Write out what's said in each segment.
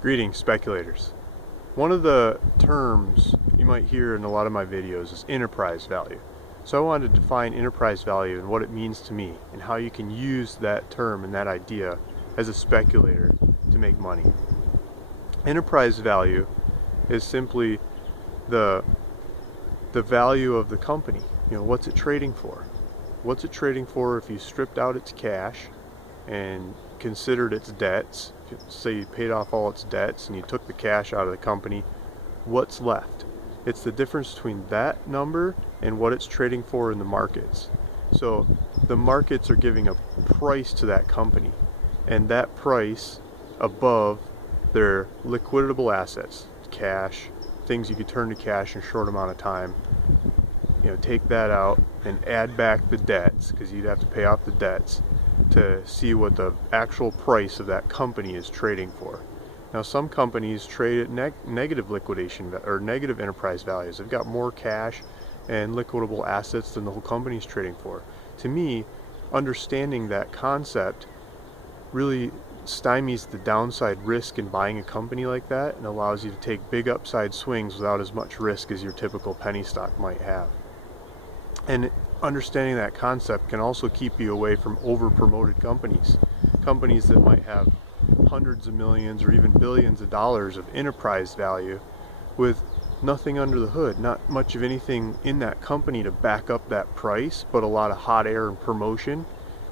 Greetings, speculators. One of the terms you might hear in a lot of my videos is enterprise value. So I wanted to define enterprise value and what it means to me and how you can use that term and that idea as a speculator to make money. Enterprise value is simply the value of the company. What's it trading for? What's it trading for if you stripped out its cash and considered its debts? Say you paid off all its debts and you took the cash out of the company, what's left? It's the difference between that number and what it's trading for in the markets. So the markets are giving a price to that company, and that price above their liquidable assets, cash, things you could turn to cash in a short amount of time. Take that out and add back the debts, because you'd have to pay off the debts to see what the actual price of that company is trading for. Now, some companies trade at negative liquidation or negative enterprise values. They've got more cash and liquidable assets than the whole company is trading for. To me, understanding that concept really stymies the downside risk in buying a company like that and allows you to take big upside swings without as much risk as your typical penny stock might have. And understanding that concept can also keep you away from overpromoted companies that might have hundreds of millions or even billions of dollars of enterprise value with nothing under the hood, not much of anything in that company to back up that price, but a lot of hot air and promotion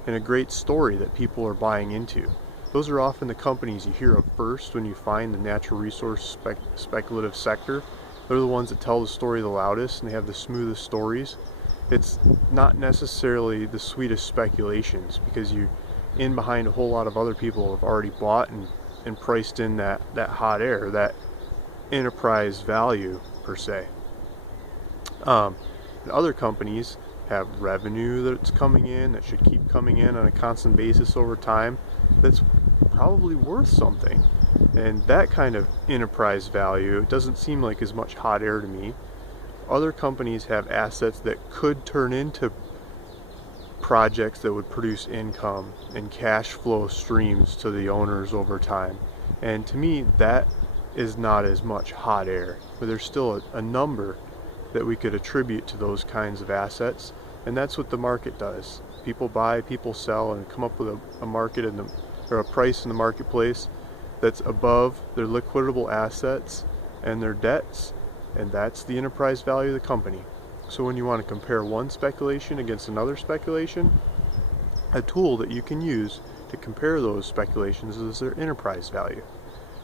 and a great story that people are buying into. Those are often the companies you hear of first when you find the natural resource speculative sector. They're the ones that tell the story the loudest and they have the smoothest stories. It's not necessarily the sweetest speculations, because you're in behind a whole lot of other people who have already bought and priced in that hot air, that enterprise value per se. And other companies have revenue that's coming in that should keep coming in on a constant basis over time that's probably worth something. And that kind of enterprise value doesn't seem like as much hot air to me. Other companies have assets that could turn into projects that would produce income and cash flow streams to the owners over time. And to me, that is not as much hot air, but there's still a number that we could attribute to those kinds of assets. And that's what the market does. People buy, people sell, and come up with a market or a price in the marketplace that's above their liquidable assets and their debts. And that's the enterprise value of the company. So when you want to compare one speculation against another speculation, a tool that you can use to compare those speculations is their enterprise value.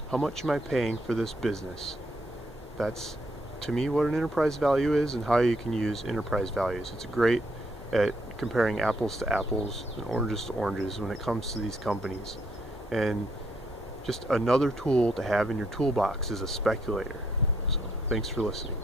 How much am I paying for this business? That's, to me, what an enterprise value is and how you can use enterprise values. It's great at comparing apples to apples and oranges to oranges when it comes to these companies. And just another tool to have in your toolbox as a speculator. So thanks for listening.